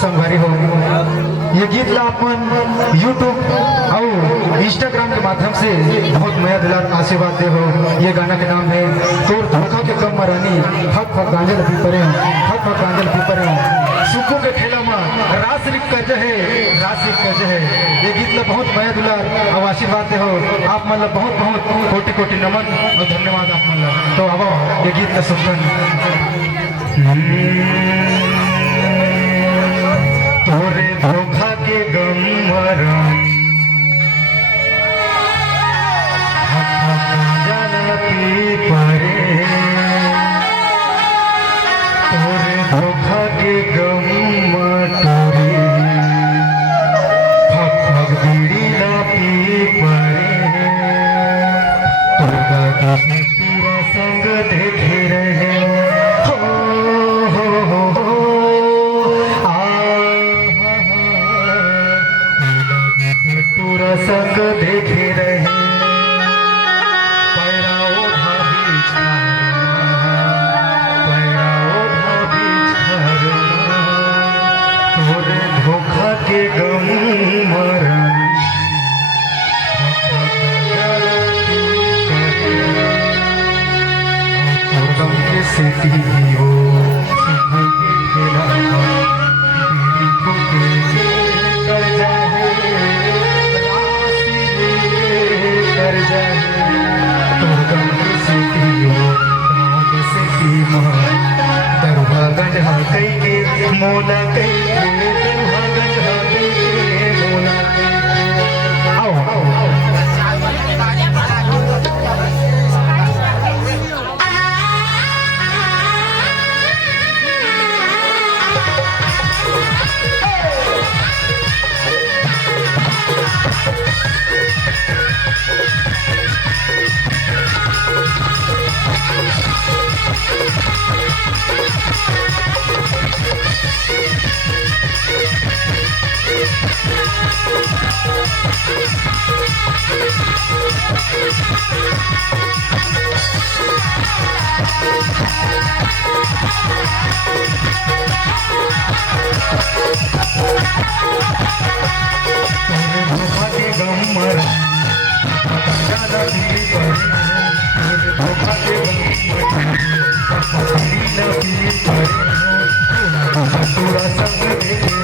संगवारी हो। ये गीत ला अपन यूट्यूब और इंस्टाग्राम के माध्यम से बहुत नया दिलार आशीर्वाद दे हो। ये गाना के नाम है तोर धोखा के कम मरानी हक हक गांजल पीपरे हक हक गांजल पीपरे सुखों के ठेला में रासिक कर्ज है रासिक कर्ज है। ये गीत ला बहुत नया दिलार और आशीर्वाद दे हो। आप मन ला बहुत बहुत कोटि कोटि नमन और धन्यवाद आप मन ला। तो अब ये गीत ला सुनते तोरे धोखा के गम मरानी जाना पी परे तोरे धोखा के गम मटोरी फक फक बीड़ी ना पी परे तोरा तेरा संग देखे रहे संग देखे रहे पैराओ भाभी तोरे धोखा के गम मरानी गम के सेती हो खेला कर जाए दरुहा गंजा कई के मोला कई दरुहा गंजा कई के मोला आओ पूरा संग देखे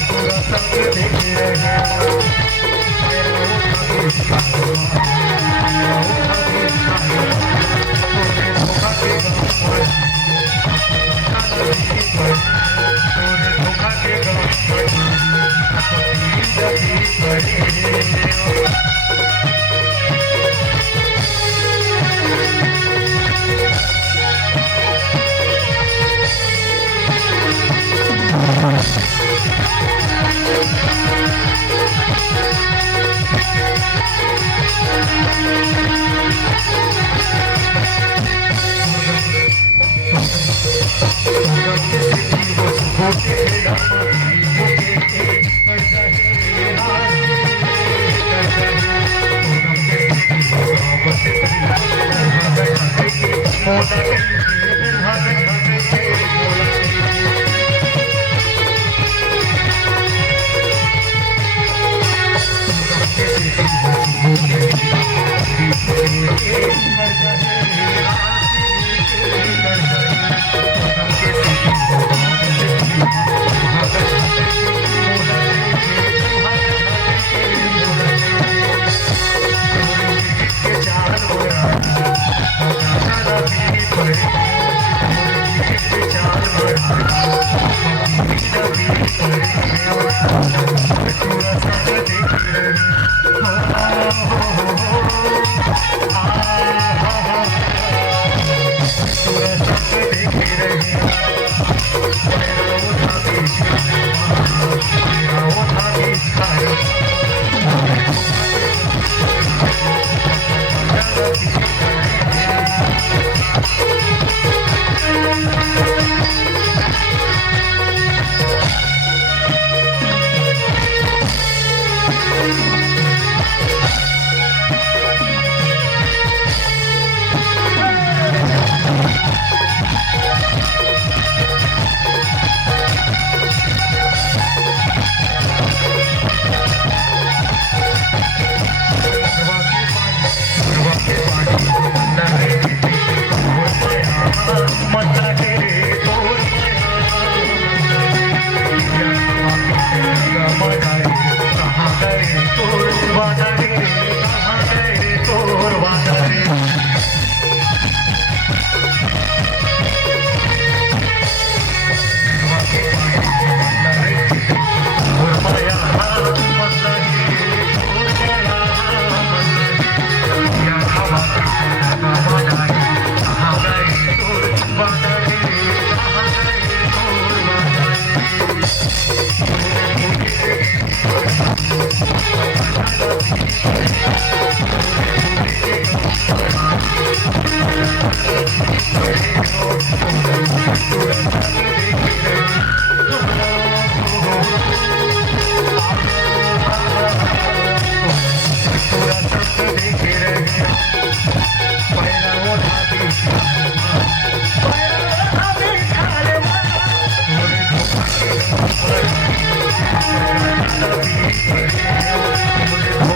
पूरा संग देखे धोखा के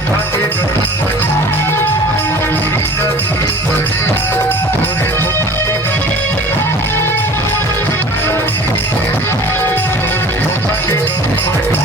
Thank you.